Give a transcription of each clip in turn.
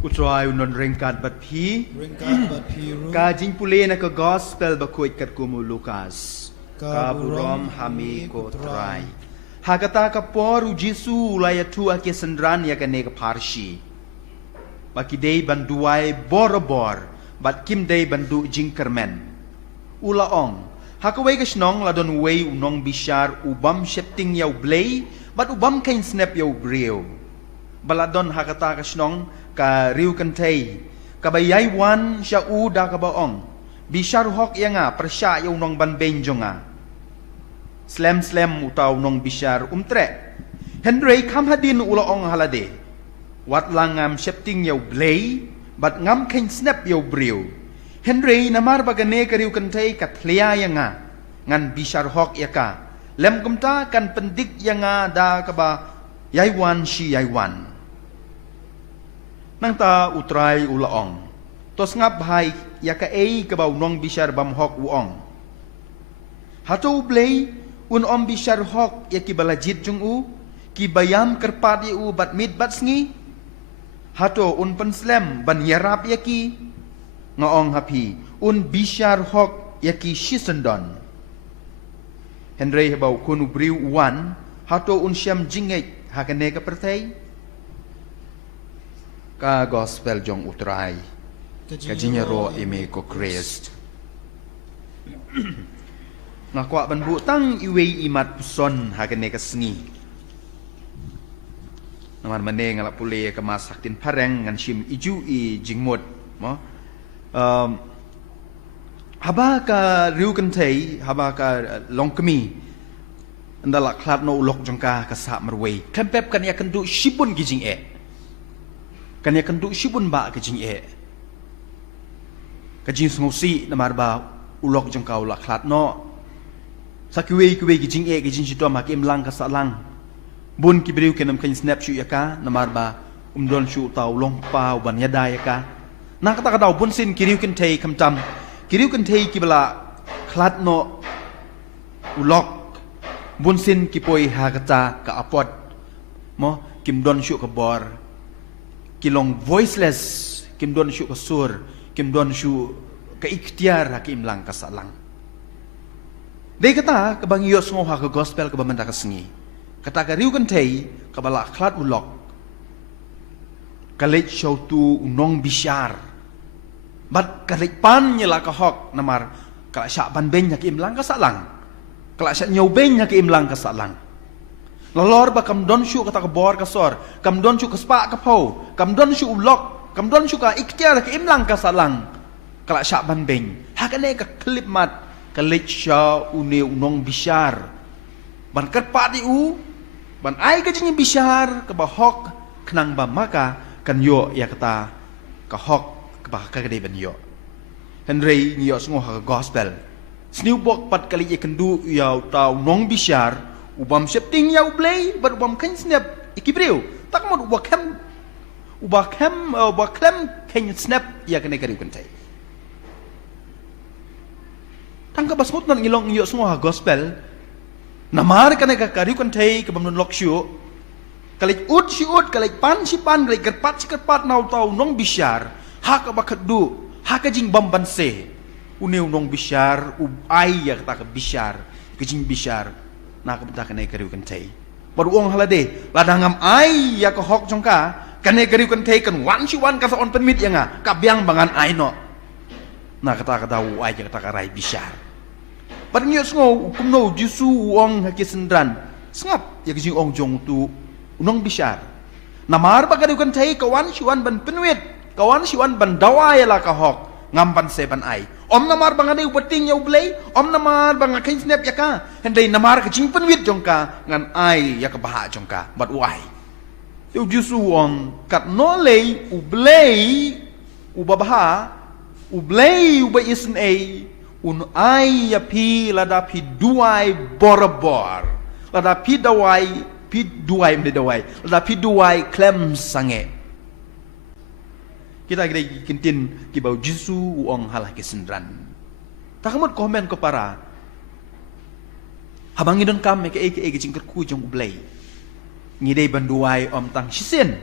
Utrai unon ringkat bat pi ka jing pule na ka gospel ba kuit kat kumu Lukas ka burom hami ko trai hagata ka poru Jesu laya tu ake sendran ya ka ne ka parshi baki dei banduai borobor bat kim dei bandu jing kermen ula ong hakawai ka snong ladon wei unong bishar ubam shepting yaw blay bat ubam kain snap yaw brio baladon hakata ka snong ka riu kantay kabayay wan siya uda kabaong bishar hok ya nga persya yaw nong banben nga slam utaw nong bishar umtre Henry kam hadin ulaong halade wat lang ngam shepting yaw blay bat ngam kain snap yaw brio Henry namar bagane ka riu kantay katliya ya nga ngan bishar hok ya ka lem kumta kan pendik ya nga da kaba yaywan si yaywan nang ta utray ulaong tos ngap hai ya ka ei kabaw nong bishar bam hok uong hato blay un om bishar hok ya ki balajit jung u ki bayam kerpat u bat mid bat sngi hato un penslem ban yarap ya ki ngaong hapi un bishar hok ya ki shisendon Henry habaw kun ubriu uwan hato un syam jingay hakane ka pertay ka gospel jong utray ka jinyaro ime ko Christ ngakwa banbu tang iwei imat puson hakane ka sngi namar mane ngalap pule ka masak tin pareng ngan shim iju I jingmut mo haba ka riu kantay haba ka longkemi andala klat no ulok jongka ka sa marwei kempep kan ya kendu shibun gijing kan ya kendu shibun ba gijing kajing sungusi namar ba ulok jongka ulak klat no sakiwe gijing gijing situ makim lang ka salang bun kibriu kenam kan snap shoot yaka namar ba umdon shoot taw long pa ban yada yaka nakata kadaw bun sin kiriu kan tay kamtam kiriu kan tay kibala klat no ulok bunsin kipoy hakata ka apot mo kim don shu ka bor kilong voiceless kim don shu ka sur kim don shu ka ikhtiar hakim lang ka salang dei kata ka bang yos ngo ha ka gospel ka bamanda ka sngi kata ka riu kan tay ka bala klat ulok kalit show tu unong bishar bat kalit pan nyela ka hok namar ka sya ban ben hakim lang ka salang kalau saya nyobeng ke imlang ke salang, lalor ba kam don shu kata ke bor ke sor, kam don shu ke spa ke pau, kam don shu ulok, kam don shu ke ikhtiar ke imlang ke salang, kalau saya ban beng, hakane ke klip mat, ke lit sha une unong bishar, ban kerpat di u, ban ai ke jing bishar ke bahok kenang ba maka kan yo ya kata ke hok ke bah ke de ban yo, Henry yo sengoh ke gospel. Sniu bok pat kali ye kendu yaw taw nong bishar ubam shepting yaw blay but ubam kan snap ikibriu tak mod ubakhem kan snap ya kene kari kan tay tangka basmut nan ngilong yo semua gospel namar kane ka kari kan tay ka bamnon loksyu kalik ut si ut kalik pan si pan kalik kerpat si kerpat naw taw nong bishar haka bakadu haka jing bamban se uneu nong bishar ai ya kata ke bishar kejing bishar na ka benta kane kariu kan tai baru ong halade ladangam ai ya ka hok jongka kane kariu kan tai kan wan si wan ka sa on permit ya nga ka biang bangan ai no na kata ai ya kata ka rai bishar baru ngios ngo kum no jisu ong hakisendran sengap ya kejing ong jong tu unong bishar namar ba kariu kan tai ka wan si wan ban penuit ka wan si wan ban dawai la ka hok ngampan seban ai om namar bangane upating yaw blay om namar bang kain snap yaka henday namar ka jing penwit jongka ngan ai ya ka baha jongka bat uai yu jusu om kat nolay ublay ubabaha ublay uba isen ai un ai ya pi lada pi duai borobor lada pi duai lada pi duai klem sange kita kintin kibau jisu uong halah kesendran. Tak kamut komen ko para. Habang idon kam ke jingker ku jong ublay. Ngidei banduai om tang sisen.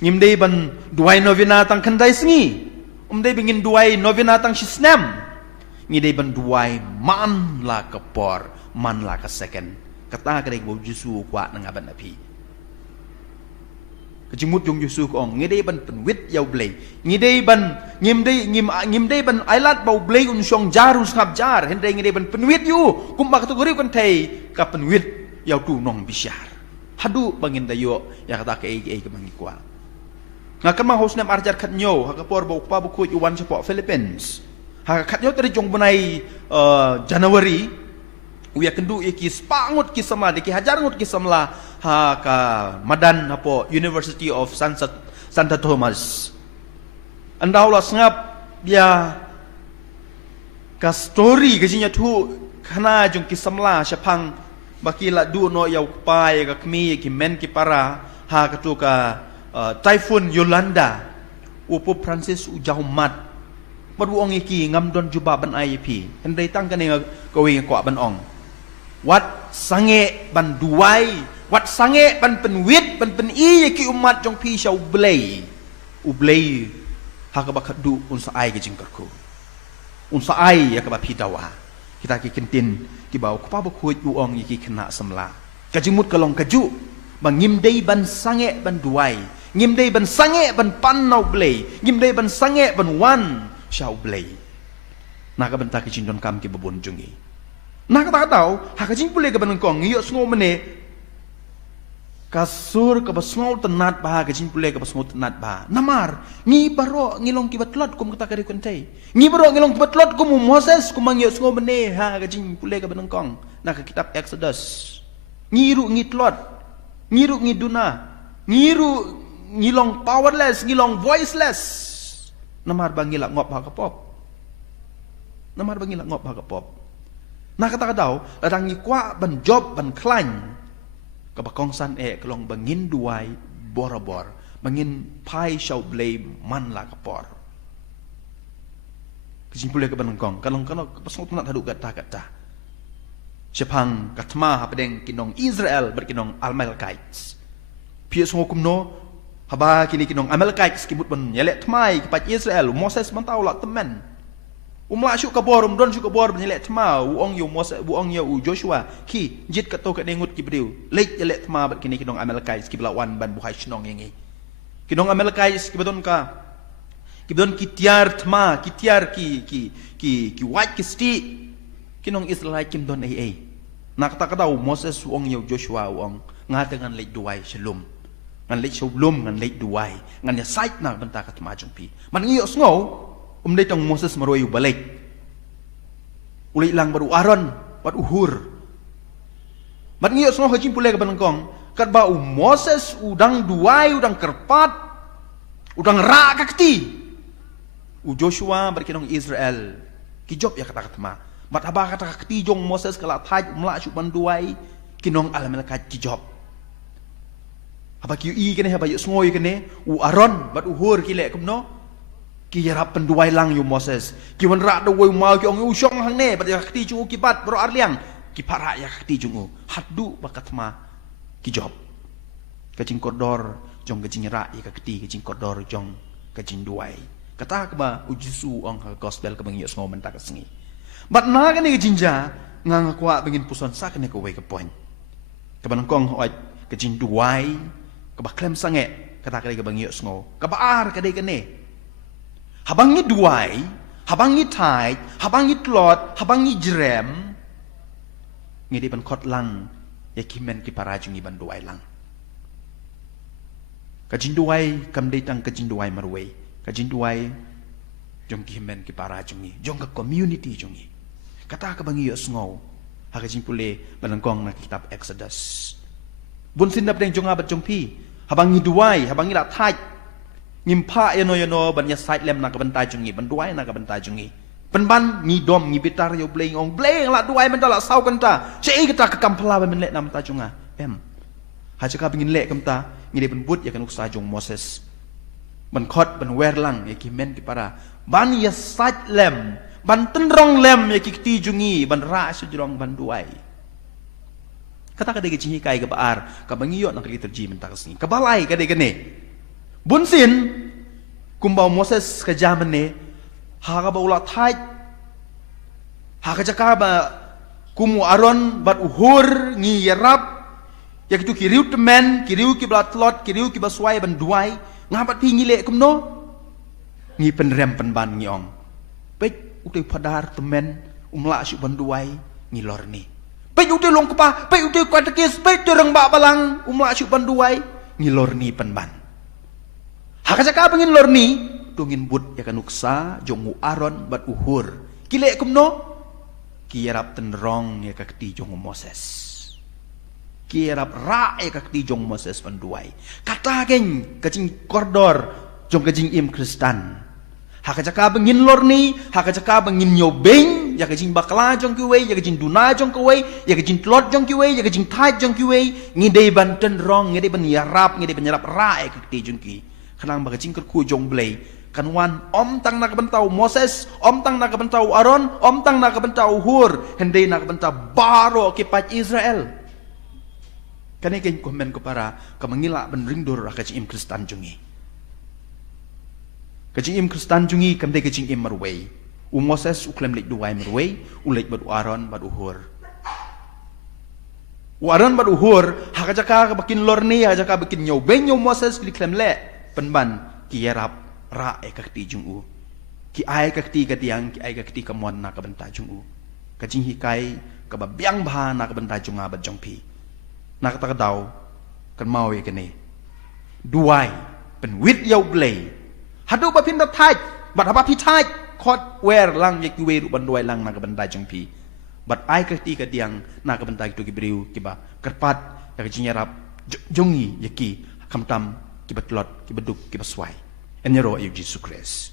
ngimdei ban duai novena tang kandai sengi umdei bingin duai novena tang sisnem ngidei ban duai man la kapor man la ka second kata kadai bo Yesu kwa nang aban api kejimut jong Yesu kong ngidei ban penwit yau blei ngidei ban ngimdei ban ailat bau blei un syong jaru skap jar hendai ngidei ban penwit yu kum ba kategori kan thei ka penwit yau tu nong bisyar hadu bangin dayo ya kata ke ke bangi kwa ngakan ma hosnem arjar khat nyo ha kapor bo pa bu ku yuan sepo Philippines ha khat nyo tadi jong bunai Januari uya kendu ki spangut ki sama de ki hajar ngut ki samla ha ka madan apo University of Santa Thomas andau la sngap dia ka story gajinya tu kana jong ki samla syapang baki la du no yau pai ka kmi ki men ki para ha ka tu ka Typhoon Yolanda upo Francis ujaumat madu ong iki ngam don juba ban IEP hendai tang kan nga kawing ko ban ong wat sange ban duai wat sange ban penwit ban pen i ki umat jong pi shau blei ublei ha ka bakat du un sa ai ke jingkarku un sa ai ya ka ba pi dawa kita ki kintin ki bau ko pa ba khu u ong iki kena samla ka jingmut kalong kaju bang ngimdei ban sange ban duai ngimdei ban sange ban pan nau blei ngimdei ban sange ban wan shau blei na ka banta ki jindon kam ki babon jungi na ka ta tau ha ka jing pule ka ban kong ngiyo sngo mene kasur ka basngol tenat ba ka jing pule ka basngol tenat ba namar ngi baro ngilong ki batlot kum kata kari kuntai ngi baro ngilong ki batlot kum Moses kum ngiyo sngo mene ha ka jing pule ka ban kong na ka kitab Exodus ngiru ngitlot ngiru ngiduna ngiru ngilong powerless ngilong voiceless namar bangila ngop ha kapop namar bangila ngop ha kapop na kata kadau ladang ngikwa ban job ban klan ka bakong san kelong bangin duai borabor bangin pai shau blay man la kapor kesimpulnya ke banengkong kalong pasong tunat hadu kata Sepang katma hapadeng kinong Israel berkinong Amalekites. Pius ngokum no haba kini kinong Amalekites kibut ban yelek tmai kepat Israel Moses mantau la temen. Umla syuk kabor don syuk kabor ban yelek tma uong yo Moses uong yo Joshua ki jit kato ka dengut kibriu. Lek yelek tma berkini kinong Amalekites kiblawan ban buhai shnong yengi. Kinong Amalekites kibadon ka kibadon kitiar tma kitiar ki white ki sti kinong Israelite kim don ai nakata Moses uong yo Joshua uong nga dengan lek duai shalom ngan lek shalom ngan lek duai ngan ya site na benta kat majong pi man ngiyo sngo dai tong Moses maroy balik uli lang baru Aaron pat uhur man ngiyo sngo hajim pule ka banangkong kat ba Moses udang duai udang kerpat udang ra kakti Joshua berkinong Israel kijob ya kata ma mat abah kata ketijong Moses kala thaj umla syuk banduai kinong Amalekites kijob haba kiui kene haba yuk sngoi kene Aaron bat uhur kilek kumno ki yarap penduai lang yu Moses ki wan ra do woi mau ki ong usyong hang ne bat ya ketijong kibat bro arliang ki para ya ketijong haddu bakat ma kijob kajing kodor jong kajing ra ya keti kajing kodor jong kajing duai kata keba ujisu ong gospel ke bangi sngo mentak sengi bat na kan ni jinja ngang kwa bengin puson sa kan ko we ke point ke banangkong oi ke jin duai ke ba klem sange kata ka ke bangi sngo ke ba ar ka dei kan ne habangi duai habangi thai habangi tlot habangi jrem ngedi ban khot lang ya kimen ki parajungi ban duai lang ka jin duai kam dei tang ka jin duai marwei ka jin duai jong kimen ki parajungi jong ka community jongi kata ka bangi yo sngo ha ka jing pule banangkong na kitab Exodus bun sin dap deng jong abat jong pi habangi duai habangi la thai ngimpa yano ban ya side lem na ka bantai jungi ban duai na ka bantai jungi ban ni dom ni bitar yo bleng ong bleng la duai man la sau kan ta sei kata ka kampla ban le nam ta junga ha ka bingin le kam ta ngi de ban but ya kan uksa jong Moses ban khot ban wer lang ya ki men ki para ban ya side lem ban tenrong lem ya kikti jungi ban ra sujrong ban duai kata ka de jingi kai ka baar ka bangiyo na kaliterji mentak sini ka balai ka de gane Bunsin kumbau Moses ke zaman ni haka ba ulat hai haka jaka ba kumu Aron bat uhur ngi yarap ya kitu kiriu temen kiriu ki blat lot kiriu ki baswai ban duai ngabat pi ngile kumno ngi penrem penban ngi ong pek utai padar temen umla syuk ban duai ngi lor ni pek utai long kepa pek utai kwatekis pek terang ba balang umla syuk ban duai ngi lor ni penban haka jaka pengin lor ni tungin but ya kanuksa jongu Aron bat uhur kile kumno kirap tenrong ya kakti jongu Moses kirap ra ya kakti jong Moses panduai kata geng kacing kordor jong kacing im Kristan haka jaka bengin lor ni haka jaka bengin nyobeng ya kacing bakla jong kiwe ya kacing duna jong kiwe ya kacing tlot jong kiwe ya kacing thai jong kiwe ngidei ban tenrong ngidei ban yarap ngidei ban yarap ra ya kakti jong ki kanang ba kacing kerku jong blei kanwan om tang nak bentau Moses om tang nak bentau Aron om tang nak bentau Hur hendai nak bentau baro kipat Israel kani ken komen ko para kamangila ban ringdur kacing im Kristan jungi kacing im Kristan jungi kamde kacing im marway Moses uklem lek duai marway ulek bad Aron bad Hur Aron bad Hur hakajaka bakin lorni hakajaka bakin nyaw ben nyaw Moses liklem le penban ki yarap ra e kakti jungu ki ai kakti katiang ki ai kakti kamon na kabenta jungu kacing hikai kababyang baha na kabenta junga bad jongpi nakatagadaw kan mawi kani duai pen wit yaw blay hadu ba pinda thai bat haba pi thai khot wer lang yek we ru ban duai lang na ban dai jong pi bat ai ka ti ka diang na ka ban dai tu ki briu ki ba kerpat ya ka jinyarap jongi yeki kamtam ki batlot ki baduk ki baswai enyero ayu Jesus Christ